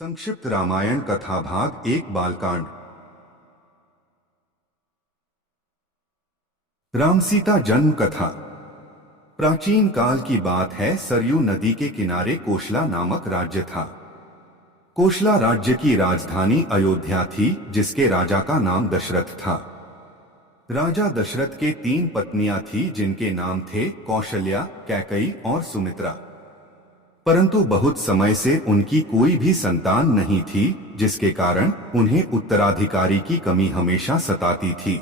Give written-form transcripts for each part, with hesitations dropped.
संक्षिप्त रामायण कथा भाग एक बालकांड। राम सीता जन्म कथा। प्राचीन काल की बात है। सरयू नदी के किनारे कोशला नामक राज्य था। कोशला राज्य की राजधानी अयोध्या थी, जिसके राजा का नाम दशरथ था। राजा दशरथ के 3 पत्नियां थीं, जिनके नाम थे कौशल्या, कैकई और सुमित्रा। परंतु बहुत समय से उनकी कोई भी संतान नहीं थी, जिसके कारण उन्हें उत्तराधिकारी की कमी हमेशा सताती थी।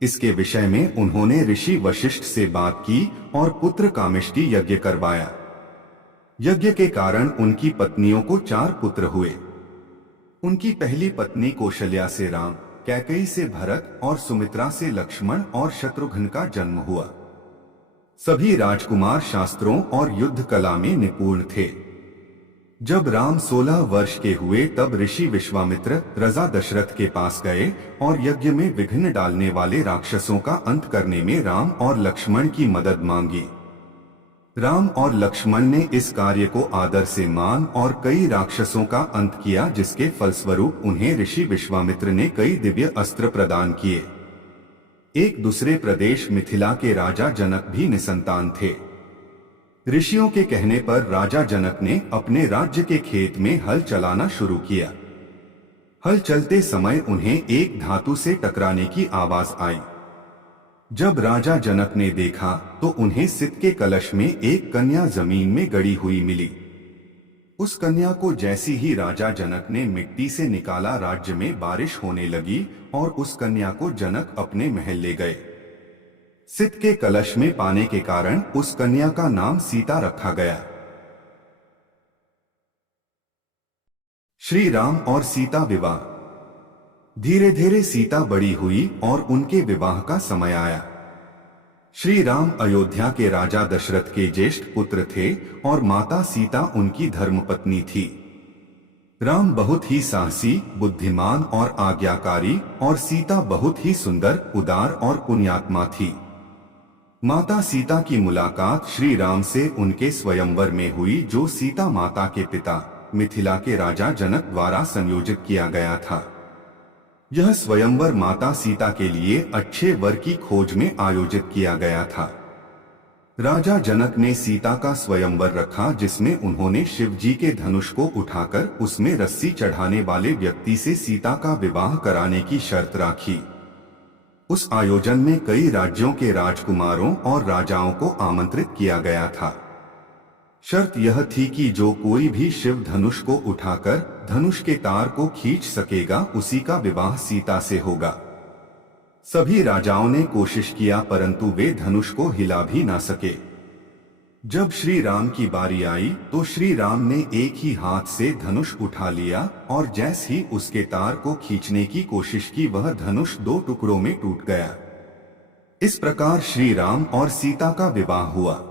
इसके विषय में उन्होंने ऋषि वशिष्ठ से बात की और पुत्र कामिष्टि यज्ञ करवाया। यज्ञ के कारण उनकी पत्नियों को 4 पुत्र हुए। उनकी पहली पत्नी कौशल्या से राम, कैकई से भरत और सुमित्रा से लक्ष्मण और शत्रुघ्न का जन्म हुआ। सभी राजकुमार शास्त्रों और युद्ध कला में निपुण थे। जब राम 16 वर्ष के हुए तब ऋषि विश्वामित्र राजा दशरथ के पास गए और यज्ञ में विघ्न डालने वाले राक्षसों का अंत करने में राम और लक्ष्मण की मदद मांगी। राम और लक्ष्मण ने इस कार्य को आदर से मान और कई राक्षसों का अंत किया, जिसके फलस्वरूप उन्हें ऋषि विश्वामित्र ने कई दिव्य अस्त्र प्रदान किए। एक दूसरे प्रदेश मिथिला के राजा जनक भी निसंतान थे। ऋषियों के कहने पर राजा जनक ने अपने राज्य के खेत में हल चलाना शुरू किया। हल चलते समय उन्हें एक धातु से टकराने की आवाज आई। जब राजा जनक ने देखा तो उन्हें सित के कलश में एक कन्या जमीन में गड़ी हुई मिली। उस कन्या को जैसी ही राजा जनक ने मिट्टी से निकाला, राज्य में बारिश होने लगी और उस कन्या को जनक अपने महल ले गए। सित के कलश में पाने के कारण उस कन्या का नाम सीता रखा गया। श्री राम और सीता विवाह। धीरे धीरे सीता बड़ी हुई और उनके विवाह का समय आया। श्री राम अयोध्या के राजा दशरथ के ज्येष्ठ पुत्र थे और माता सीता उनकी धर्मपत्नी थी। राम बहुत ही साहसी, बुद्धिमान और आज्ञाकारी और सीता बहुत ही सुंदर, उदार और पुण्यात्मा थी। माता सीता की मुलाकात श्री राम से उनके स्वयंवर में हुई, जो सीता माता के पिता मिथिला के राजा जनक द्वारा संयोजित किया गया था। यह स्वयंवर माता सीता के लिए अच्छे वर की खोज में आयोजित किया गया था। राजा जनक ने सीता का स्वयंवर रखा, जिसमें उन्होंने शिव जी के धनुष को उठाकर उसमें रस्सी चढ़ाने वाले व्यक्ति से सीता का विवाह कराने की शर्त राखी। उस आयोजन में कई राज्यों के राजकुमारों और राजाओं को आमंत्रित किया गया था। शर्त यह थी कि जो कोई भी शिव धनुष को उठाकर धनुष के तार को खींच सकेगा, उसी का विवाह सीता से होगा। सभी राजाओं ने कोशिश किया, परंतु वे धनुष को हिला भी ना सके। जब श्री राम की बारी आई तो श्री राम ने एक ही हाथ से धनुष उठा लिया और जैसे ही उसके तार को खींचने की कोशिश की, वह धनुष 2 टुकड़ों में टूट गया। इस प्रकार श्री राम और सीता का विवाह हुआ।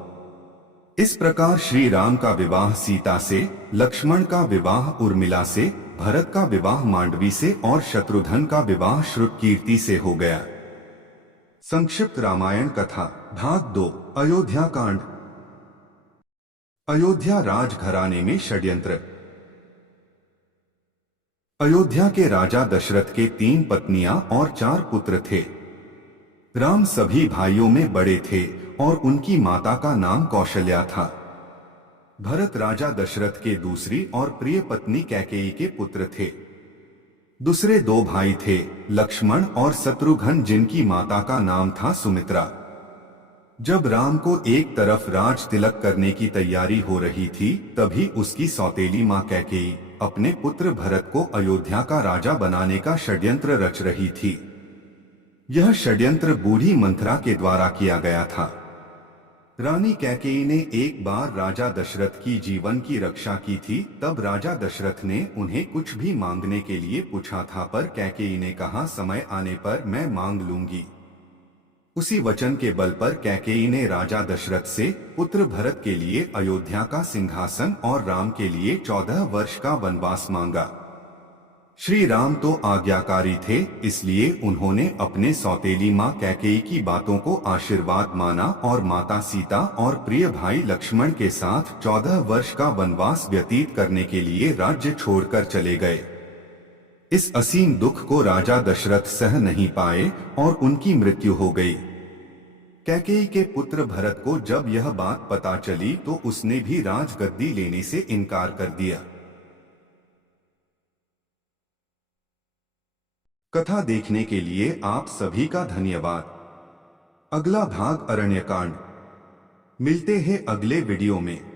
इस प्रकार श्री राम का विवाह सीता से, लक्ष्मण का विवाह उर्मिला से, भरत का विवाह मांडवी से और शत्रुघ्न का विवाह श्रुतकीर्ति से हो गया। संक्षिप्त रामायण कथा भाग 2 अयोध्या कांड। अयोध्या राजघराने में षड्यंत्र। अयोध्या के राजा दशरथ के 3 पत्नियां और 4 पुत्र थे। राम सभी भाइयों में बड़े थे और उनकी माता का नाम कौशल्या था। भरत राजा दशरथ के दूसरी और प्रिय पत्नी कैकेयी के पुत्र थे। दूसरे 2 भाई थे, लक्ष्मण और शत्रुघ्न, जिनकी माता का नाम था सुमित्रा। जब राम को एक तरफ राज तिलक करने की तैयारी हो रही थी, तभी उसकी सौतेली मां कैकेयी अपने पुत्र भरत को अयोध्या का राजा बनाने का षड्यंत्र रच रही थी। यह षड्यंत्र बूढ़ी मंथरा के द्वारा किया गया था। रानी कैकेयी ने एक बार राजा दशरथ की जीवन की रक्षा की थी। तब राजा दशरथ ने उन्हें कुछ भी मांगने के लिए पूछा था, पर कैकेयी ने कहा, समय आने पर मैं मांग लूंगी। उसी वचन के बल पर कैकेयी ने राजा दशरथ से पुत्र भरत के लिए अयोध्या का सिंहासन और राम के लिए 14 वर्ष का वनवास मांगा। श्री राम तो आज्ञाकारी थे, इसलिए उन्होंने अपने सौतेली माँ कैकेयी की बातों को आशीर्वाद माना और माता सीता और प्रिय भाई लक्ष्मण के साथ 14 वर्ष का वनवास व्यतीत करने के लिए राज्य छोड़कर चले गए। इस असीम दुख को राजा दशरथ सह नहीं पाए और उनकी मृत्यु हो गई। कैकेयी के पुत्र भरत को जब यह बात पता चली तो उसने भी राजगद्दी लेने से इनकार कर दिया। कथा देखने के लिए आप सभी का धन्यवाद। अगला भाग अरण्यकांड। मिलते हैं अगले वीडियो में।